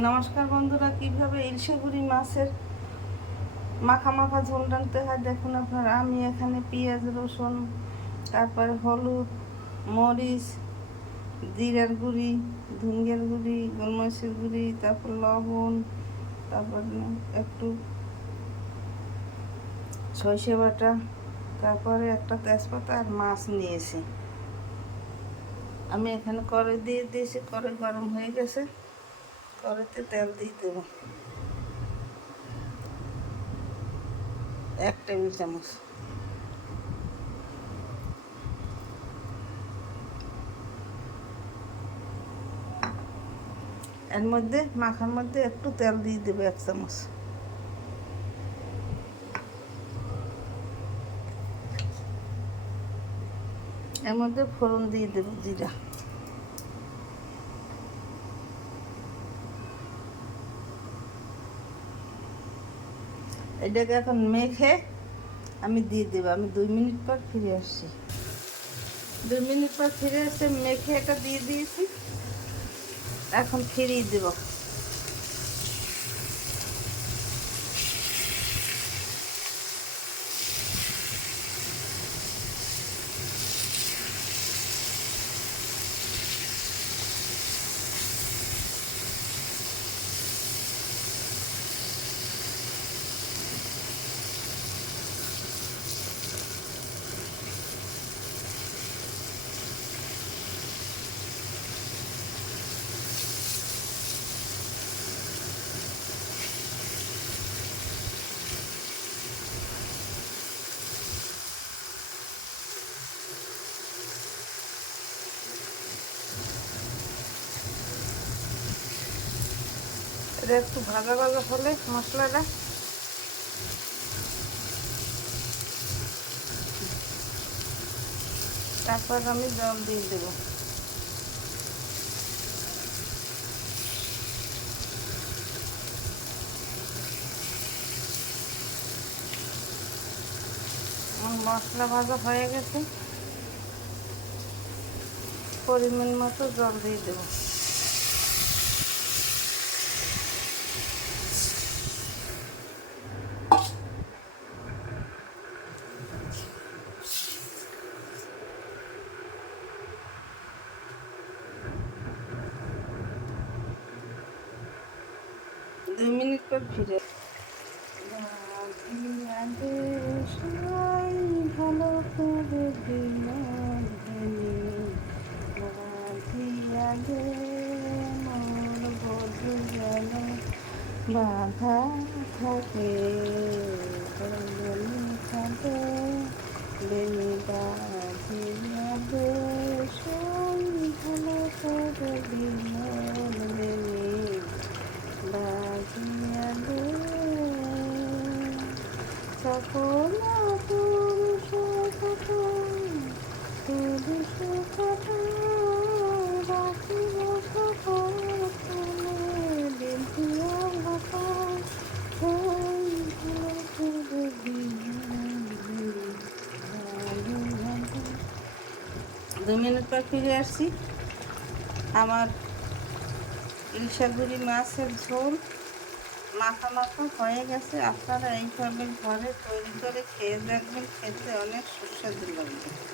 নমস্কার বন্ধুরা, কিভাবে ইলশে মাছের মাখা মাখা ঝোল রাঁধতে হয় দেখুন আপনারা। আমি এখানে পেঁয়াজ, রসুন, তারপরে হলুদ, মরিচ, জিরার গুঁড়ি, ধনিয়ার গুঁড়ি, গোলমরিচের গুঁড়ি, তারপর লবণ, তারপর একটু সর্ষে বাটা, তারপরে একটা তেজপাতা আর মাছ নিয়েছি। আমি এখানে কড়াই দিয়ে দিয়েছি, কড়াই গরম হয়ে গেছে, কড়াইতে তেল দিয়ে দেবো 1 টেবিল চামচ। এর মধ্যে মাখার মধ্যে একটু তেল দিয়ে দেবো 1 চামচ। এর মধ্যে ফোড়ন দিয়ে দেবো জিরা। এটাকে এখন মেখে আমি দিয়ে দেবো। আমি 2 মিনিট পর ফিরে আসছি। 2 মিনিট পর ফিরে এসে মেখে এটা দিয়ে দিয়েছি, এখন ফিরিয়ে দেবো। এটা একটু ভাজা ভাজা হলে মশলাটা তারপর আমি জল দিয়ে দেবো। মশলা ভাজা হয়ে গেছে, পরিমাণ মতো জল দিয়ে দেবো। দুই মিনিট পর ফিরে ভালো করে মোর বধু যেন বাধা থাকে থাকে বেমিদা জিয়াবে ভালো করে বিমল বেমি বাজিয়াবে সকল পুরুষ কথা পুরুষ কথা রাখিব সকল দিদিয়া ভাষা 2 মিনিট পর ফিরে আসছি। আমার ইলশে মাছের ঝোল মাখা মাখা হয়ে গেছে। আপনারা এইভাবে ঘরে তৈরি করে খেয়ে দেখবেন, খেতে অনেক সুস্বাদু লাগবে।